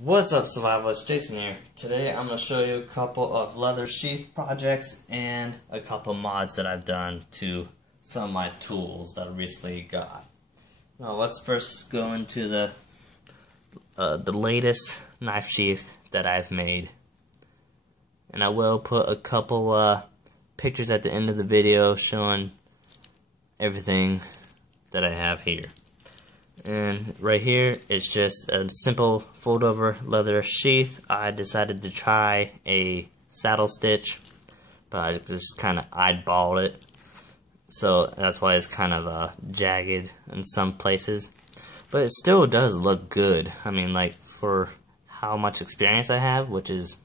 What's up, survivalists? Jason here. Today I'm going to show you a couple of leather sheath projects and a couple mods that I've done to some of my tools that I recently got. Now let's first go into the latest knife sheath that I've made. And I will put a couple pictures at the end of the video showing everything that I have here. And right here, it's just a simple fold-over leather sheath. I decided to try a saddle stitch, but I just kind of eyeballed it. So that's why it's kind of jagged in some places. But it still does look good. I mean, like, for how much experience I have, which is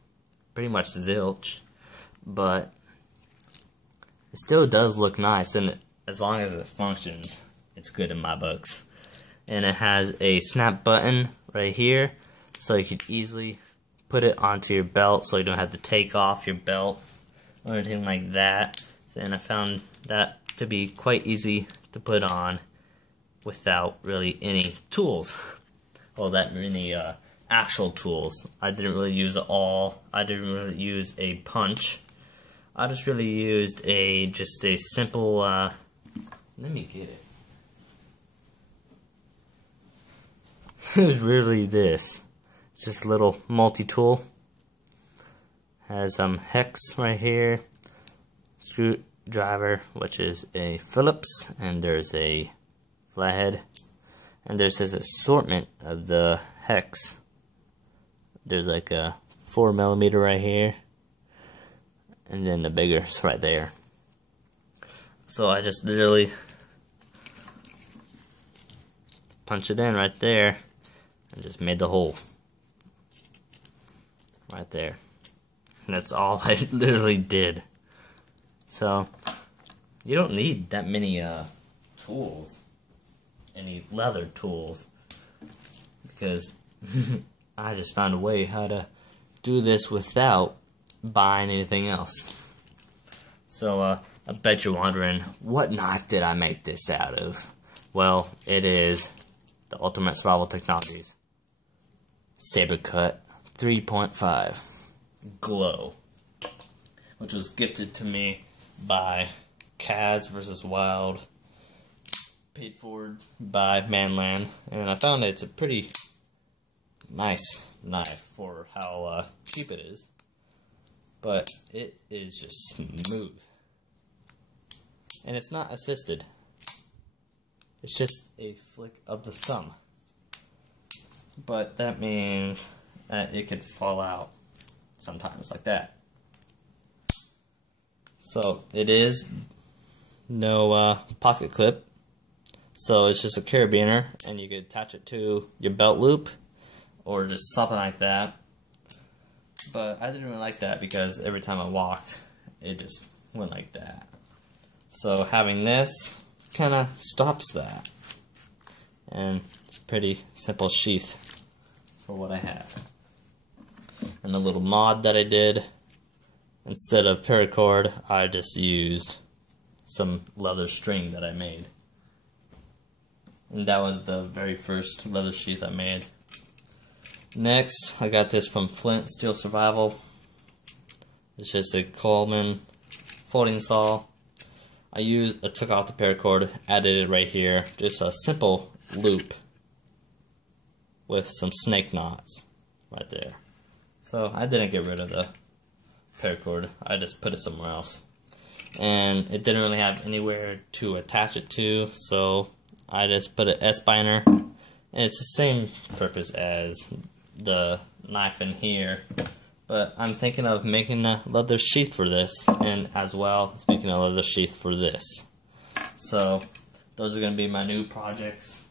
pretty much zilch. But it still does look nice, and as long as it functions, it's good in my books. And it has a snap button right here, so you can easily put it onto your belt so you don't have to take off your belt or anything like that. And I found that to be quite easy to put on without really any tools. Well, that many actual tools. I didn't really use it all. I didn't really use a punch. I just really used just a simple, let me get it. It was really this. It's just a little multi-tool. Has hex right here, screwdriver, which is a Phillips, and there's a flathead, and there's this assortment of the hex. There's like a 4mm right here, and then the bigger is right there. So I just literally punch it in right there. And just made the hole right there. And that's all I literally did. So you don't need that many tools, any leather tools, because I just found a way how to do this without buying anything else. So I bet you're wondering, what knife did I make this out of? Well, it is the Ultimate Survival Technologies Saber Cut 3.5 Glow, which was gifted to me by Kaz vs. Wild, paid for by Manland, and I found it's a pretty nice knife for how cheap it is, but it is just smooth, and it's not assisted. It's just a flick of the thumb. But that means that it could fall out sometimes like that. So it is no pocket clip. So it's just a carabiner, and you could attach it to your belt loop or just something like that. But I didn't really like that because every time I walked, it just went like that. So having this kind of stops that, and it's a pretty simple sheath for what I have. And the little mod that I did, instead of paracord, I just used some leather string that I made, and that was the very first leather sheath I made. Next, I got this from Flint Steel Survival. It's just a Coleman folding saw. I took off the paracord, added it right here, just a simple loop with some snake knots right there. So I didn't get rid of the paracord, I just put it somewhere else. And it didn't really have anywhere to attach it to, so I just put an S-binder, and it's the same purpose as the knife in here. But I'm thinking of making a leather sheath for this, and as well as making a leather sheath for this. So those are going to be my new projects,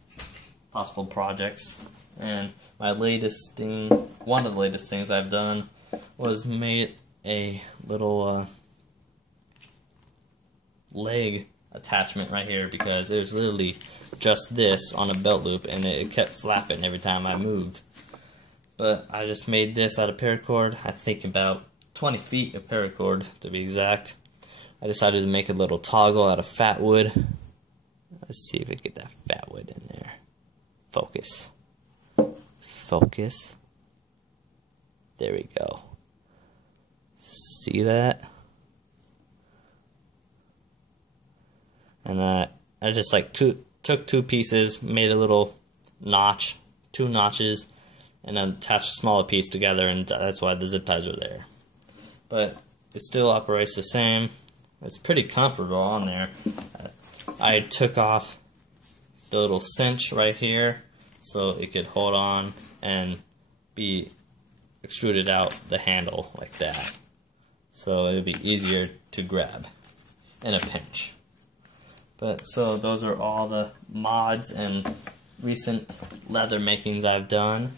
possible projects. And my latest thing, one of the latest things I've done, was made a little leg attachment right here, because it was literally just this on a belt loop, and it kept flapping every time I moved. But I just made this out of paracord. I think about 20 feet of paracord to be exact. I decided to make a little toggle out of fat wood. Let's see if we can get that fat wood in there. Focus. Focus. There we go. See that? And I just like took two pieces, made a little notch, 2 notches, and then attached a smaller piece together, and that's why the zip ties are there. But it still operates the same. It's pretty comfortable on there. I took off the little cinch right here so it could hold on and be extruded out the handle like that. So it would be easier to grab in a pinch. But so those are all the mods and recent leather makings I've done.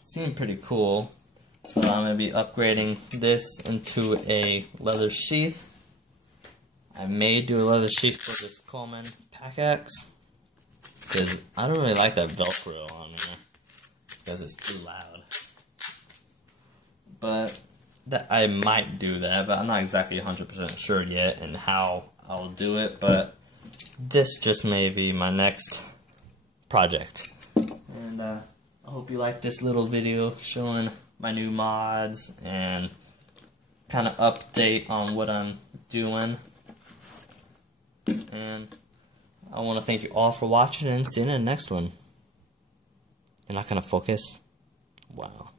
Seem pretty cool. So I'm going to be upgrading this into a leather sheath. I may do a leather sheath for this Coleman pickaxe, because I don't really like that Velcro on there, because it's too loud. But I might do that, but I'm not exactly 100% sure yet and how I'll do it, but this just may be my next project. And I hope you like this little video showing my new mods and kind of update on what I'm doing. And I want to thank you all for watching and see you in the next one. You're not going to focus? Wow.